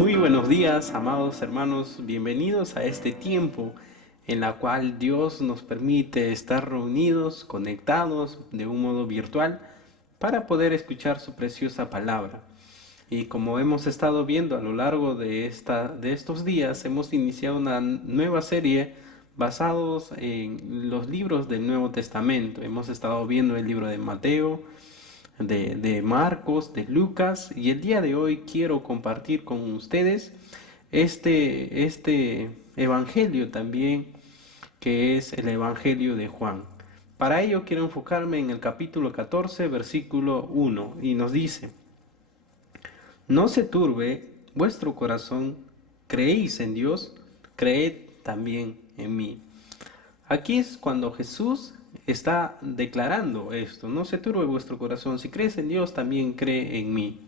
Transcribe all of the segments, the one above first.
Muy buenos días, amados hermanos, bienvenidos a este tiempo en la cual Dios nos permite estar reunidos, conectados de un modo virtual para poder escuchar su preciosa palabra. Y como hemos estado viendo a lo largo de estos días, hemos iniciado una nueva serie basados en los libros del Nuevo Testamento. Hemos estado viendo el libro de Mateo, de Marcos, de Lucas, y el día de hoy quiero compartir con ustedes este evangelio también, que es el evangelio de Juan. Para ello quiero enfocarme en el capítulo 14, versículo 1, y nos dice: No se turbe vuestro corazón, creéis en Dios, creed también en mí. Aquí es cuando Jesús está declarando esto: no se turbe vuestro corazón, si crees en Dios, también cree en mí.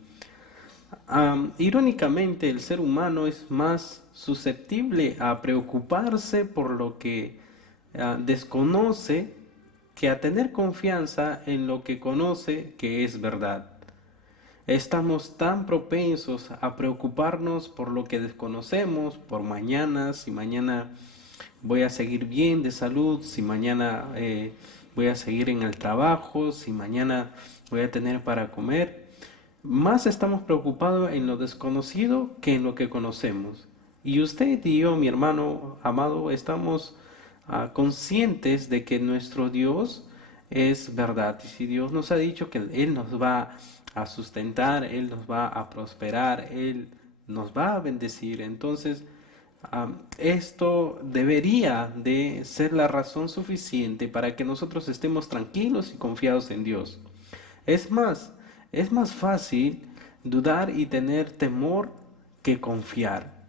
Irónicamente, el ser humano es más susceptible a preocuparse por lo que desconoce que a tener confianza en lo que conoce que es verdad. Estamos tan propensos a preocuparnos por lo que desconocemos, por mañana, si mañana voy a seguir bien de salud, si mañana voy a seguir en el trabajo, si mañana voy a tener para comer. Más estamos preocupados en lo desconocido que en lo que conocemos. Y usted y yo, mi hermano amado, estamos conscientes de que nuestro Dios es verdad. Y si Dios nos ha dicho que Él nos va a sustentar, Él nos va a prosperar, Él nos va a bendecir, entonces esto debería de ser la razón suficiente para que nosotros estemos tranquilos y confiados en Dios. Es más, es más fácil dudar y tener temor que confiar.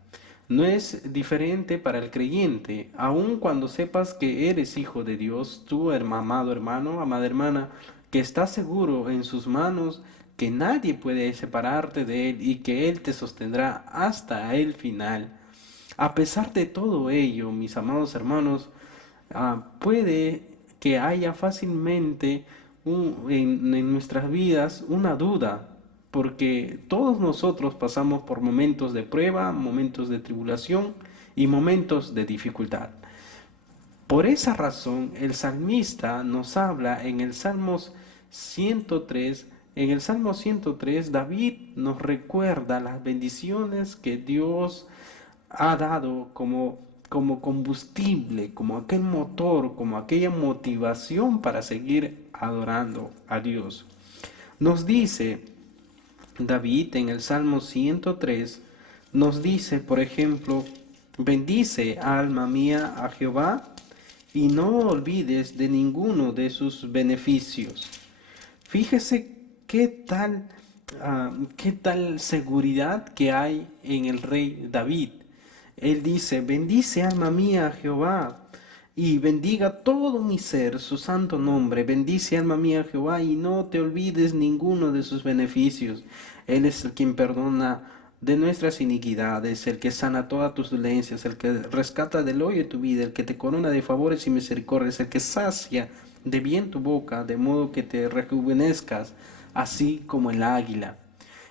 No es diferente para el creyente, aun cuando sepas que eres hijo de Dios, tú, amado hermano, amada hermana, que estás seguro en sus manos, que nadie puede separarte de Él y que Él te sostendrá hasta el final. A pesar de todo ello, mis amados hermanos, puede que haya fácilmente en nuestras vidas una duda, porque todos nosotros pasamos por momentos de prueba, momentos de tribulación y momentos de dificultad. Por esa razón, el salmista nos habla en el Salmos 103. En el Salmo 103, David nos recuerda las bendiciones que Dios ha dado como combustible, como aquel motor, como aquella motivación para seguir adorando a Dios. Nos dice David en el Salmo 103, nos dice, por ejemplo: bendice, alma mía, a Jehová, y no olvides de ninguno de sus beneficios. Fíjese qué tal seguridad que hay en el rey David. Él dice: bendice, alma mía, a Jehová, y bendiga todo mi ser su santo nombre. Bendice, alma mía, a Jehová, y no te olvides ninguno de sus beneficios. Él es el quien perdona de nuestras iniquidades, el que sana todas tus dolencias, el que rescata del hoyo de tu vida, el que te corona de favores y misericordias, el que sacia de bien tu boca, de modo que te rejuvenezcas, así como el águila.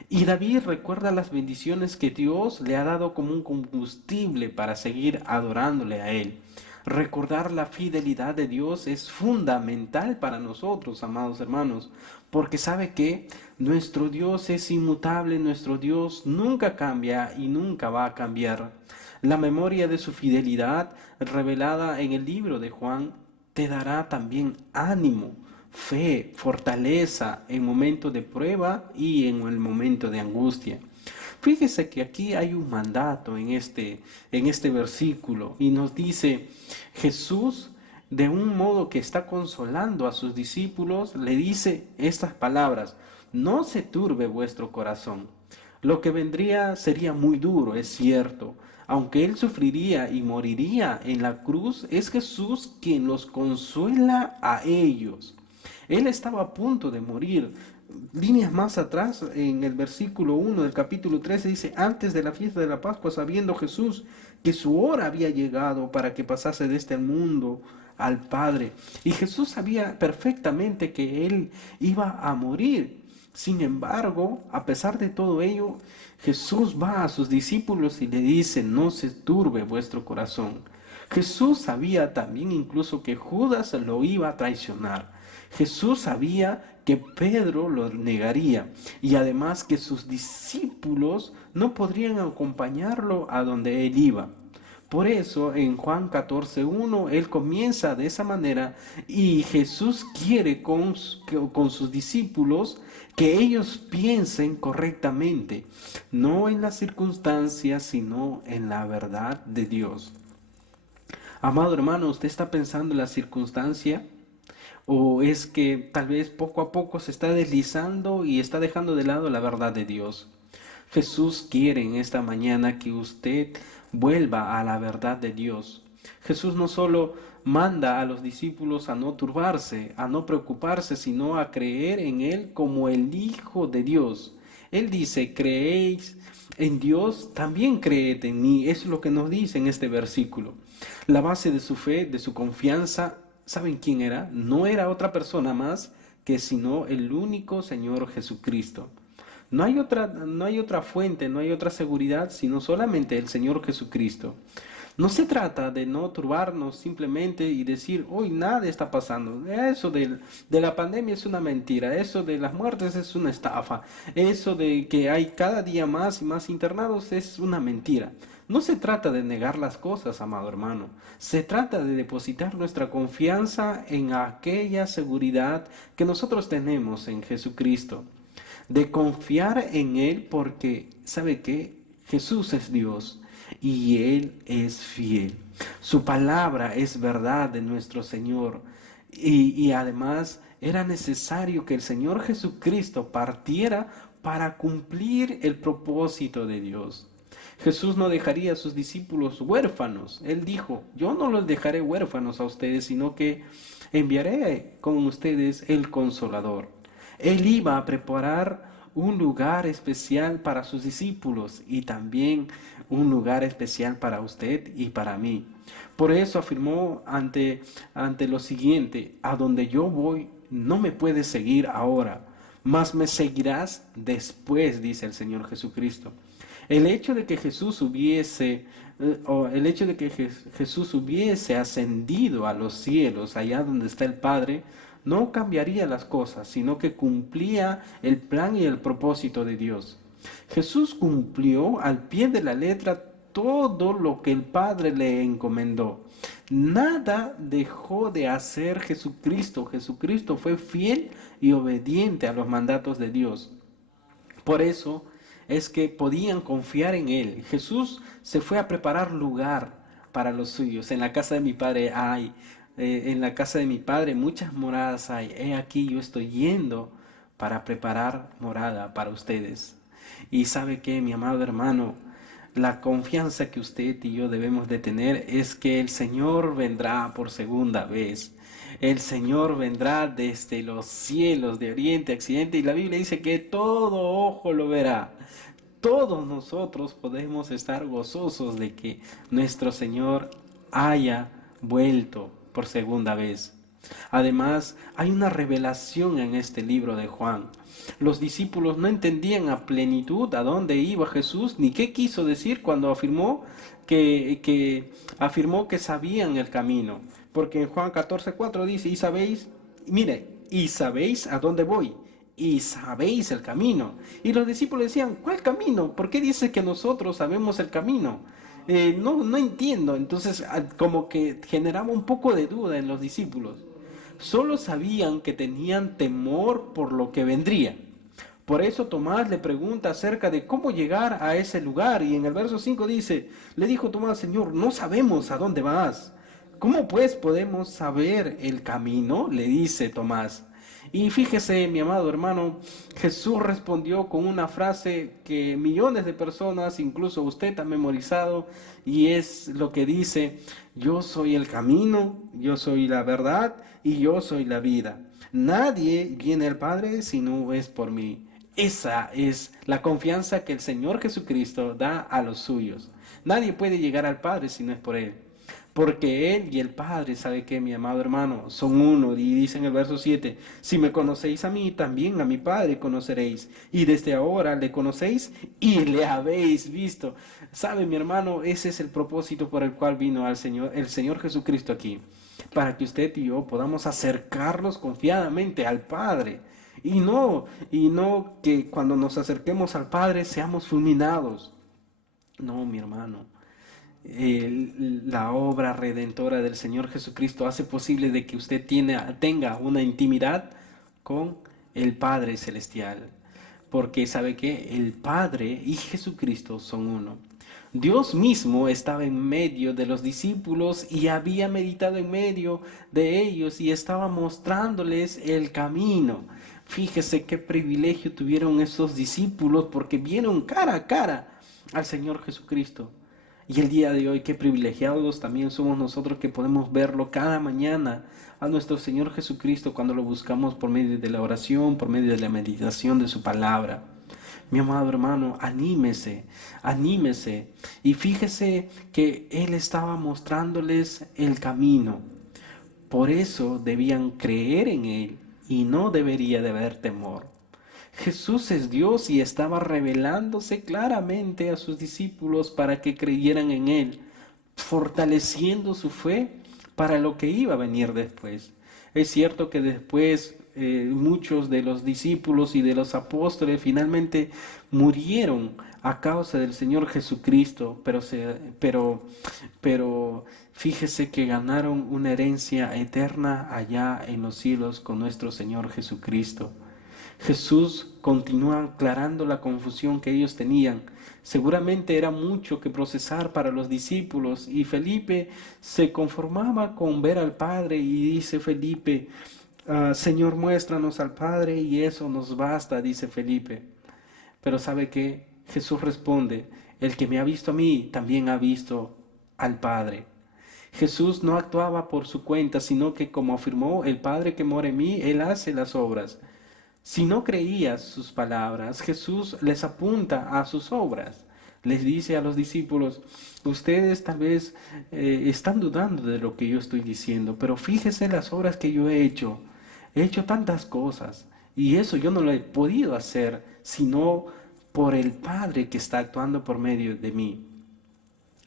Y David recuerda las bendiciones que Dios le ha dado como un combustible para seguir adorándole a Él. Recordar la fidelidad de Dios es fundamental para nosotros, amados hermanos, porque sabe que nuestro Dios es inmutable, nuestro Dios nunca cambia y nunca va a cambiar. La memoria de su fidelidad revelada en el libro de Juan te dará también ánimo, fe, fortaleza en momentos de prueba y en el momento de angustia. Fíjese que aquí hay un mandato en este versículo, y nos dice Jesús, de un modo que está consolando a sus discípulos, le dice estas palabras: no se turbe vuestro corazón. Lo que vendría sería muy duro, es cierto. Aunque Él sufriría y moriría en la cruz, es Jesús quien los consuela a ellos. Él estaba a punto de morir. Líneas más atrás, en el versículo 1 del capítulo 13, dice: antes de la fiesta de la Pascua, sabiendo Jesús que su hora había llegado para que pasase de este mundo al Padre. Y Jesús sabía perfectamente que Él iba a morir. Sin embargo, a pesar de todo ello, Jesús va a sus discípulos y le dice, no se turbe vuestro corazón. Jesús sabía también incluso que Judas lo iba a traicionar. Jesús sabía que Pedro lo negaría y además que sus discípulos no podrían acompañarlo a donde él iba. Por eso en Juan 14:1 él comienza de esa manera y Jesús quiere con sus discípulos que ellos piensen correctamente, no en las circunstancias, sino en la verdad de Dios. Amado hermano, ¿usted está pensando en la circunstancia? ¿O es que tal vez poco a poco se está deslizando y está dejando de lado la verdad de Dios? Jesús quiere en esta mañana que usted vuelva a la verdad de Dios. Jesús no solo manda a los discípulos a no turbarse, a no preocuparse, sino a creer en Él como el Hijo de Dios. Él dice, creéis en Dios, también creed en mí. Eso es lo que nos dice en este versículo. La base de su fe, de su confianza, ¿saben quién era? No era otra persona más que sino el único Señor Jesucristo. No hay otra fuente, no hay otra seguridad, sino solamente el Señor Jesucristo. No se trata de no turbarnos simplemente y decir, hoy nada está pasando. Eso de la pandemia es una mentira, eso de las muertes es una estafa, eso de que hay cada día más y más internados es una mentira. No se trata de negar las cosas, amado hermano. Se trata de depositar nuestra confianza en aquella seguridad que nosotros tenemos en Jesucristo. De confiar en Él porque, ¿sabe qué? Jesús es Dios y Él es fiel. Su palabra es verdad de nuestro Señor. Y además era necesario que el Señor Jesucristo partiera para cumplir el propósito de Dios. Jesús no dejaría a sus discípulos huérfanos. Él dijo, yo no los dejaré huérfanos a ustedes, sino que enviaré con ustedes el Consolador. Él iba a preparar un lugar especial para sus discípulos y también un lugar especial para usted y para mí. Por eso afirmó ante lo siguiente, a donde yo voy no me puedes seguir ahora, mas me seguirás después, dice el Señor Jesucristo. El hecho de que Jesús hubiese, o el hecho de que Jesús hubiese ascendido a los cielos, allá donde está el Padre, no cambiaría las cosas, sino que cumplía el plan y el propósito de Dios. Jesús cumplió al pie de la letra todo lo que el Padre le encomendó. Nada dejó de hacer Jesucristo. Jesucristo fue fiel y obediente a los mandatos de Dios. Por eso es que podían confiar en Él. Jesús se fue a preparar lugar para los suyos. En la casa de mi Padre hay en la casa de mi Padre muchas moradas hay. He aquí yo estoy yendo para preparar morada para ustedes. Y sabe que, mi amado hermano, la confianza que usted y yo debemos de tener es que el Señor vendrá por segunda vez. El Señor vendrá desde los cielos de oriente a occidente y la Biblia dice que todo ojo lo verá. Todos nosotros podemos estar gozosos de que nuestro Señor haya vuelto por segunda vez. Además, hay una revelación en este libro de Juan. Los discípulos no entendían a plenitud a dónde iba Jesús, ni qué quiso decir cuando afirmó que sabían el camino. Porque en Juan 14:4 dice, y sabéis, mire, y sabéis a dónde voy, y sabéis el camino. Y los discípulos decían, ¿cuál camino? ¿Por qué dice que nosotros sabemos el camino? No entiendo. Entonces, como que generaba un poco de duda en los discípulos. Solo sabían que tenían temor por lo que vendría. Por eso Tomás le pregunta acerca de cómo llegar a ese lugar. Y en el verso 5 dice, le dijo Tomás, Señor, no sabemos a dónde vas. ¿Cómo pues podemos saber el camino? Le dice Tomás. Y fíjese, mi amado hermano, Jesús respondió con una frase que millones de personas, incluso usted, ha memorizado, y es lo que dice, yo soy el camino, yo soy la verdad y yo soy la vida. Nadie viene al Padre si no es por mí. Esa es la confianza que el Señor Jesucristo da a los suyos. Nadie puede llegar al Padre si no es por Él. Porque Él y el Padre, ¿sabe qué, mi amado hermano? Son uno. Y dice en el verso 7, si me conocéis a mí, también a mi Padre conoceréis. Y desde ahora le conocéis y le habéis visto. ¿Sabe, mi hermano? Ese es el propósito por el cual vino el Señor Jesucristo aquí. Para que usted y yo podamos acercarnos confiadamente al Padre. Y no que cuando nos acerquemos al Padre seamos fulminados. No, mi hermano. La obra redentora del Señor Jesucristo hace posible de que usted tenga una intimidad con el Padre Celestial. Porque sabe que el Padre y Jesucristo son uno. Dios mismo estaba en medio de los discípulos y había meditado en medio de ellos y estaba mostrándoles el camino. Fíjese qué privilegio tuvieron esos discípulos porque vieron cara a cara al Señor Jesucristo. Y el día de hoy, qué privilegiados también somos nosotros que podemos verlo cada mañana a nuestro Señor Jesucristo cuando lo buscamos por medio de la oración, por medio de la meditación de su palabra. Mi amado hermano, anímese, anímese y fíjese que Él estaba mostrándoles el camino. Por eso debían creer en Él y no debería de haber temor. Jesús es Dios y estaba revelándose claramente a sus discípulos para que creyeran en Él, fortaleciendo su fe para lo que iba a venir después. Es cierto que después muchos de los discípulos y de los apóstoles finalmente murieron a causa del Señor Jesucristo, pero fíjese que ganaron una herencia eterna allá en los cielos con nuestro Señor Jesucristo. Jesús continúa aclarando la confusión que ellos tenían. Seguramente era mucho que procesar para los discípulos y Felipe se conformaba con ver al Padre y dice Felipe, Señor, muéstranos al Padre y eso nos basta, dice Felipe. Pero ¿sabe qué? Jesús responde, el que me ha visto a mí también ha visto al Padre. Jesús no actuaba por su cuenta, sino que como afirmó, el Padre que mora en mí, Él hace las obras. Si no creías sus palabras, Jesús les apunta a sus obras. Les dice a los discípulos, ustedes tal vez están dudando de lo que yo estoy diciendo, pero fíjese las obras que yo he hecho. He hecho tantas cosas y eso yo no lo he podido hacer, sino por el Padre que está actuando por medio de mí.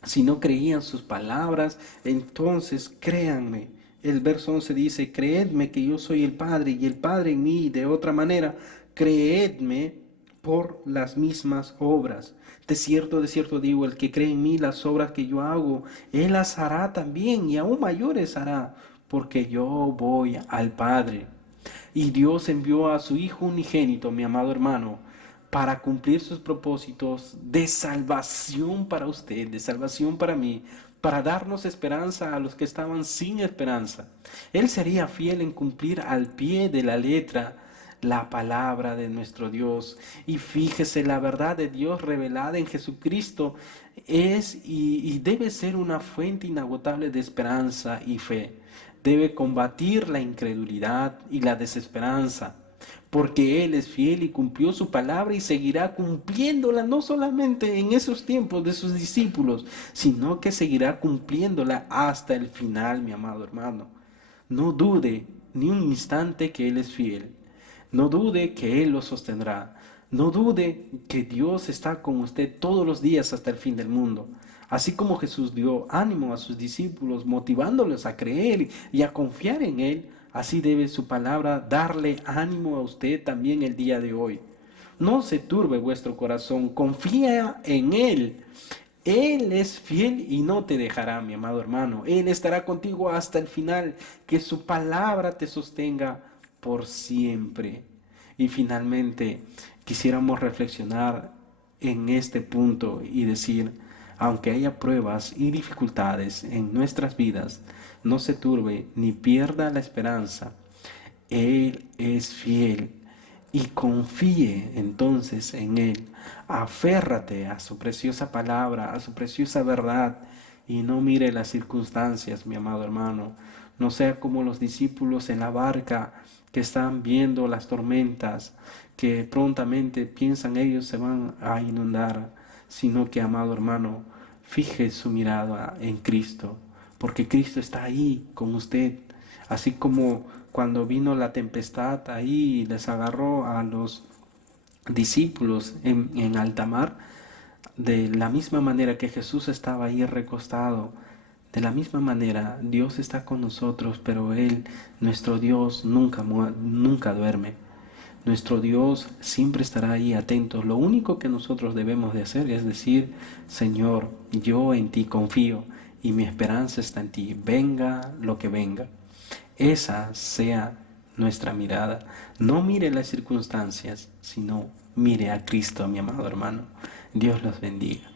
Si no creían sus palabras, entonces créanme. El verso 11 dice, creedme que yo soy el Padre y el Padre en mí. De otra manera, creedme por las mismas obras. De cierto digo, el que cree en mí, las obras que yo hago, él las hará también y aún mayores hará, porque yo voy al Padre. Y Dios envió a su Hijo unigénito, mi amado hermano, para cumplir sus propósitos de salvación para usted, de salvación para mí, para darnos esperanza a los que estaban sin esperanza. Él sería fiel en cumplir al pie de la letra la palabra de nuestro Dios. Y fíjese, la verdad de Dios revelada en Jesucristo es y debe ser una fuente inagotable de esperanza y fe. Debe combatir la incredulidad y la desesperanza, porque Él es fiel y cumplió su palabra y seguirá cumpliéndola no solamente en esos tiempos de sus discípulos, sino que seguirá cumpliéndola hasta el final, mi amado hermano. No dude ni un instante que Él es fiel. No dude que Él lo sostendrá. No dude que Dios está con usted todos los días hasta el fin del mundo. Así como Jesús dio ánimo a sus discípulos, motivándoles a creer y a confiar en Él, así debe su palabra darle ánimo a usted también el día de hoy. No se turbe vuestro corazón, confía en Él. Él es fiel y no te dejará, mi amado hermano. Él estará contigo hasta el final. Que su palabra te sostenga por siempre. Y finalmente, quisiéramos reflexionar en este punto y decir, aunque haya pruebas y dificultades en nuestras vidas, no se turbe ni pierda la esperanza. Él es fiel y confíe entonces en Él. Aférrate a su preciosa palabra, a su preciosa verdad y no mire las circunstancias, mi amado hermano. No sea como los discípulos en la barca que están viendo las tormentas, que prontamente piensan ellos se van a inundar, sino que, amado hermano, fije su mirada en Cristo, porque Cristo está ahí con usted. Así como cuando vino la tempestad ahí y les agarró a los discípulos en alta mar, de la misma manera que Jesús estaba ahí recostado, de la misma manera Dios está con nosotros, pero Él, nuestro Dios, nunca duerme. Nuestro Dios siempre estará ahí atento. Lo único que nosotros debemos de hacer es decir, Señor, yo en ti confío y mi esperanza está en ti, venga lo que venga. Esa sea nuestra mirada. No mire las circunstancias, sino mire a Cristo, mi amado hermano. Dios los bendiga.